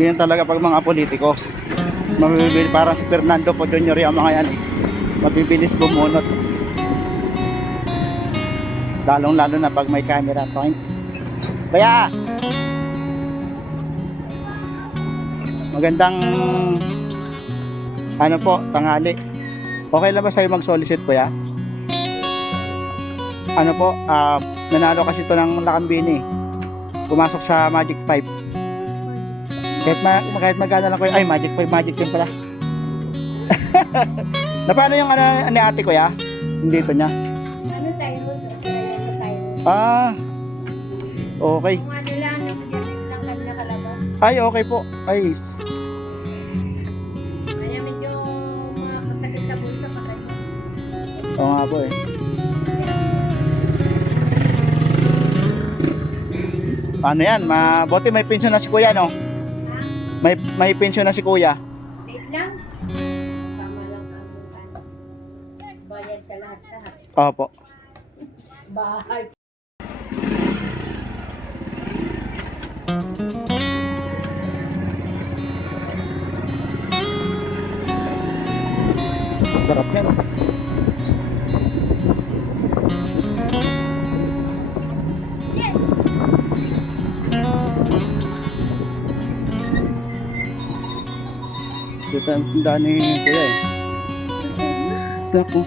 Ganyan talaga pag mga politiko. Mabibili parang si Fernando po Jr. yung mga yan. eh. Mabibilis bumunot. Lalong lalo na pag may camera point. Kaya magandang ano po, tanghali. Okay lang ba sa'yo mag-solicit kuya? Ano po, ah, nanalo kasi ito ng Lakambini. Pumasok sa Magic 5. Kahit, ma kahit magkano lang kuya. Ay, Magic 5, Magic 10 pala. na paano yung ano ni ate kuya? Dito niya. Ano tayo? Tayo. Ah, okay. Kung ano lang, nag-dialis lang kami nakalabas. Ay, okay po. Ay, Kaya medyo mga masakit sa bulsa pa kayo. oo nga po eh. Ano yan? Mabuti may pensyon na si kuya, no? May, may pensyon na si kuya. Wait lang. Tama lang ang ano. Bayad sa lahat-lahat. Opo. Bahay. Sarap yan. Yes! Tindahan ni kuya eh. Dako.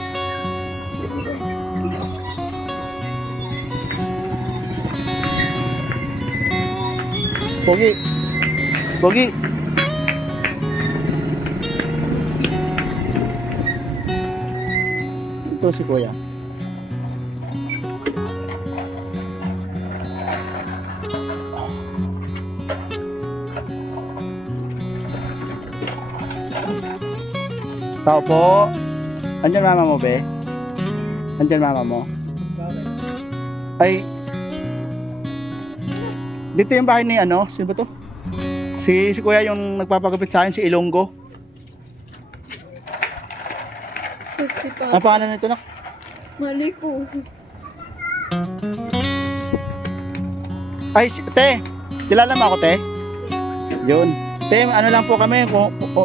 Pogi. Pogi. Ito si kuya. Tao po. Andyan mama mo, be? Andyan mama mo? Ay. Dito yung bahay ni ano? Sino ba to? Si, si kuya yung nagpapagupit sa akin, si Ilonggo. Susi Ang pangalan nito nak? Mali ko. Ay, si, te. Kilala mo ako, te? Yun. Te, ano lang po kami,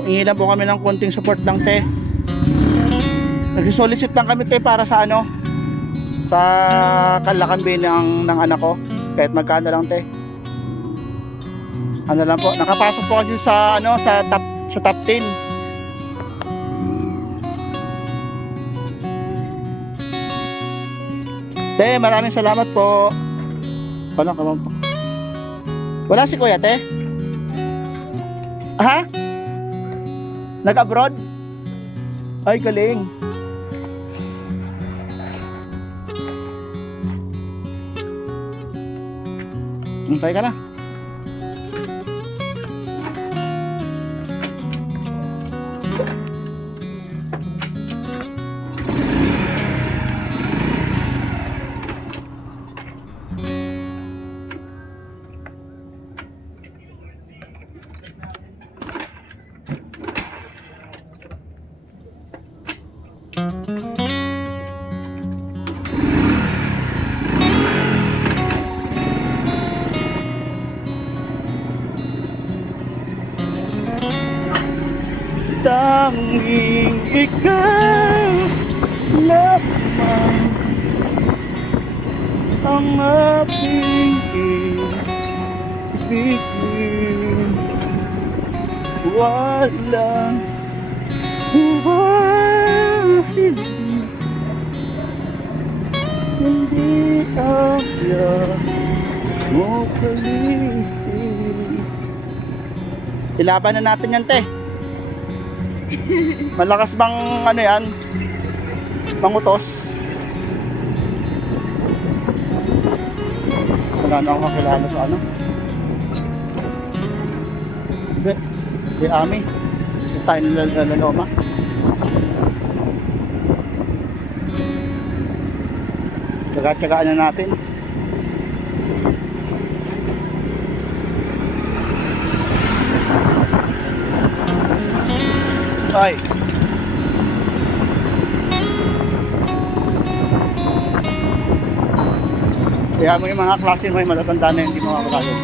hingi lang po kami ng konting support lang, te. Nag-solicit lang kami, te, para sa ano? Sa kalakambi ng, ng anak ko. Kahit magkano lang, te. Ano lang po, nakapasok po kasi sa ano, sa top sa top 10. Te, maraming salamat po. Paano ka po? Wala si Kuya, te? Ha? Nag-abroad? Ay, galing. Hintay ka na. Ikaw lamang ang aking ibigin. Walang buhay hindi kaya mo paligid. Ilaban na natin yan, te. Malakas bang ano yan? Pangutos? Wala na akong kakilala sa ano? Hindi. Hindi ami. Hindi tayo nilalaloma. Tsaga-tsagaan na natin. Ay. Kaya mo yung mga klase mo yung matatanda na hindi mo makakasal.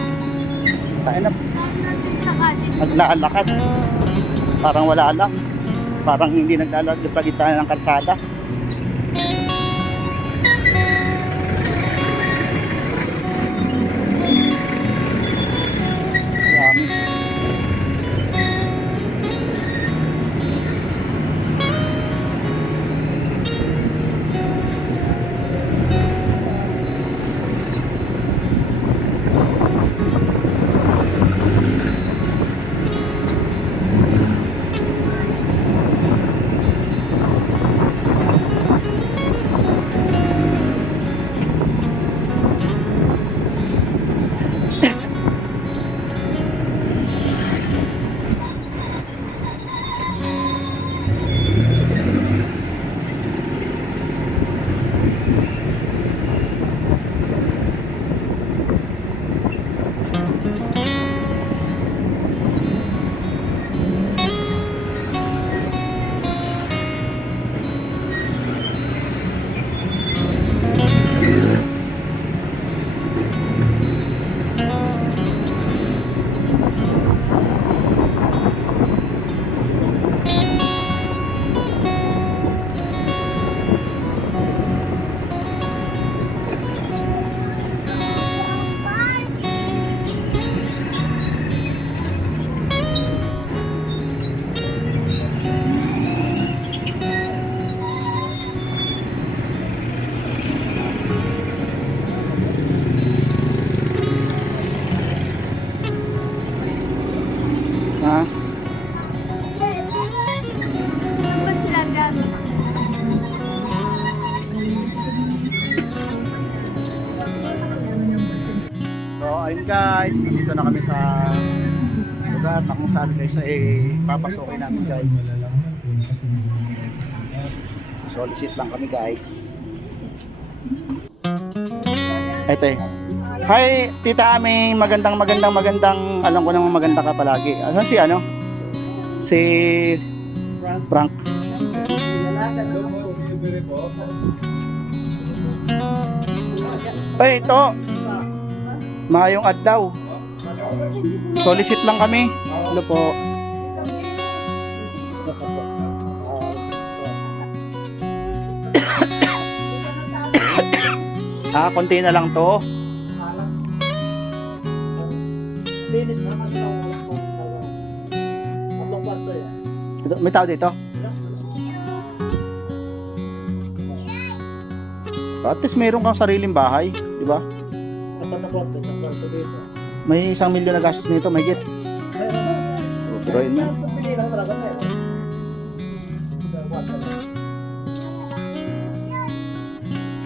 Tayo na. Naglalakad. Parang wala lang. Parang hindi naglalakad sa gitna ng kalsada. Ay papasokin namin guys. Solicit lang kami guys. Ito eh. Hi, Tita Ami, magandang magandang magandang, alam ko namang maganda ka palagi. Ano si ano? Si Frank. Ay, ito. Mayong adlaw. Solicit lang kami. Ano po? Ah, konti na lang to. Linis na kasi ng tatlong kwarto yan. Ito, may tao dito. At least meron kang sariling bahay, di ba? Apat na kwarto, isang kwarto dito. May isang milyon na gastos nito, may git. Pero yun na. Pili lang talaga meron. Isang kwarto lang.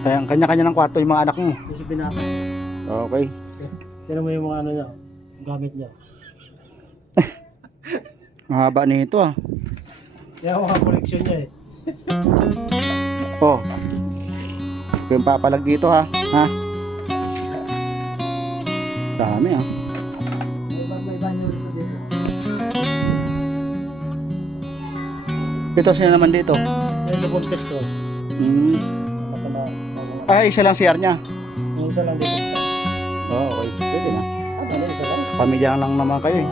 Kaya ang kanya-kanya ng kwarto yung mga anak mo. Yung si binata. Okay. Tignan mo yung mga ano niya. Gamit niya. Ang haba nito ah. Yan ang mga collection niya eh. Oh. Ito yung papalag dito ha. Ha? Dami ah. Ito sila naman dito. Yung contest ko. Hmm. Ay, isa lang CR niya. Yung isa lang dito. Oh, okay. Pwede na. Ah, ano isa lang? Pamilya lang naman kayo eh.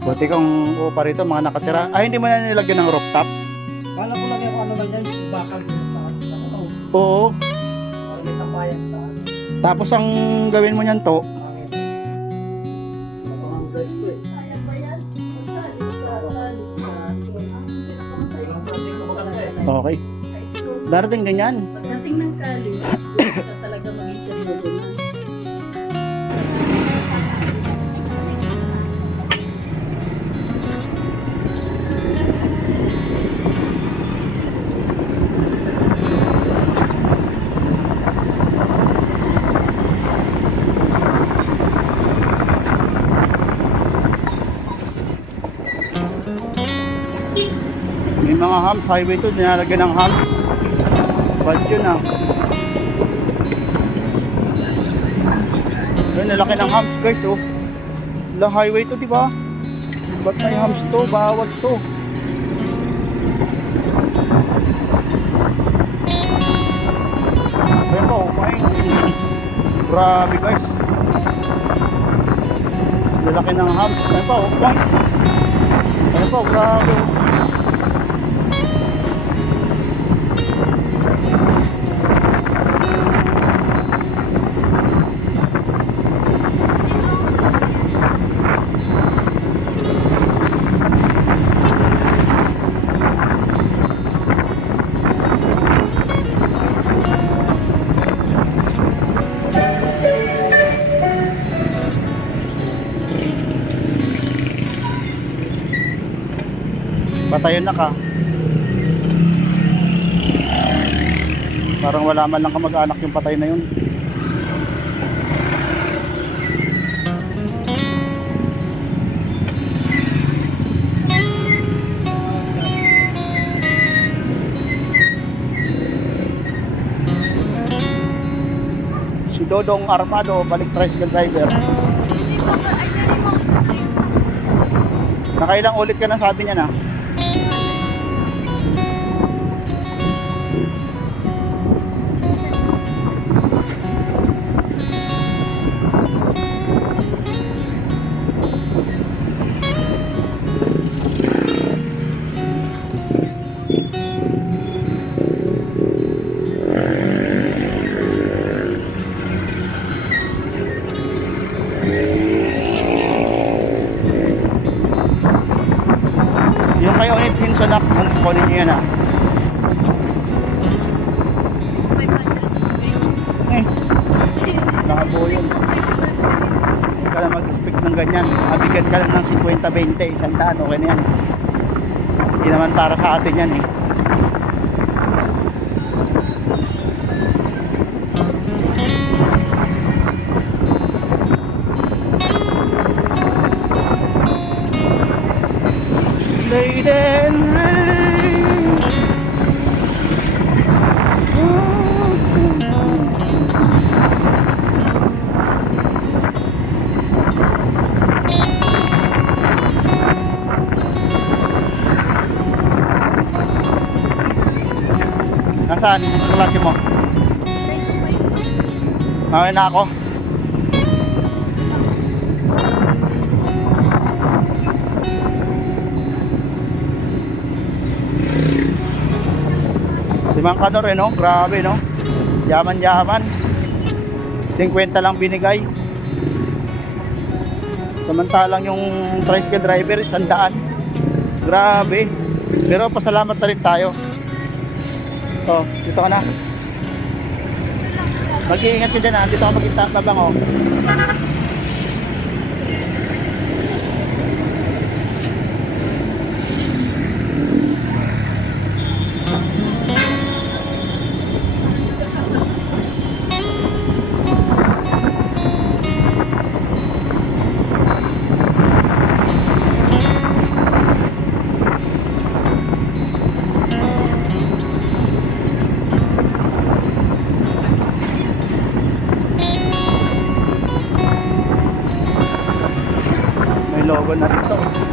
Buti kung upa rito, mga nakatira. Ay, hindi mo na nilagyan ng rooftop? Kala ko lang yung ano lang yan. Yung bakal sa taas. Oo. May tambayan sa taas. Tapos ang gawin mo niyan to, okay. Darating ganyan. Pagdating ng college, talaga maging seryoso na. May mga hams, highway to, dinalagyan ng hams. Bad yun ah. Ayun, nalaki ng hams guys oh. La highway to, di ba? Ba't may hams to? Bawat to. Ayun pa, oh, may. Grabe guys. Lalaki ng hams. Ayun pa, oh, may. Ano po, grabe. Patayon na ka. Parang wala man lang kamag-anak yung patay na yun. Si Dodong Armado, balik tricycle driver. Nakailang ulit ka na sabi niya na. Ng ganyan. Abigyan ka lang ng 50-20, isang daan, okay na yan. Hindi naman para sa atin yan eh. Nasaan? Ang klase mo? Okay na ako. Si Mang Kador eh, no? Grabe, no? Yaman-yaman. 50 lang binigay. Samantalang yung tricycle driver, sandaan. Grabe. Pero pasalamat na rin tayo. Oh, dito ka na. Mag-iingat ka dyan ha. Dito ka mag-intak na bang oh. Logo na dito.